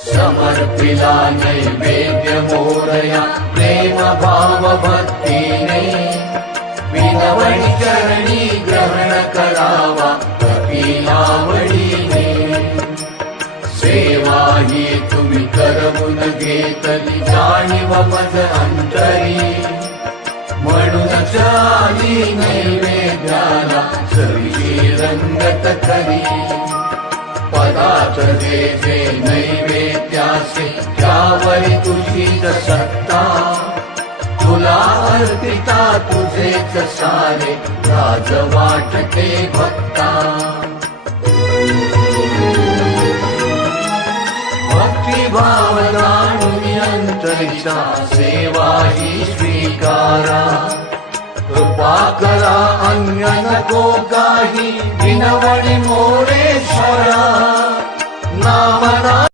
समर्पिला नैवेद्य मोरया प्रेम भाव भक्तीने विनवणी चरणी ग्रहण करावा कपिलावडीने सेवा ही तुम्ही करवून घेतली जाणीव मज अंतरी म्हणूनच आली नैवेद्याला चवीची रंगत खरी पदार्थ जे जे नैवेद्याचे त्यावरी तुझीच सत्ता तुला अर्पिता तुझेच सारे राज वाटते भक्ता भक्तिभाव जाणून अंतरीचा सेवा ही स्वीकारा कृपा करा अन्य नको काही विनवणी मोरेश्वरा नामना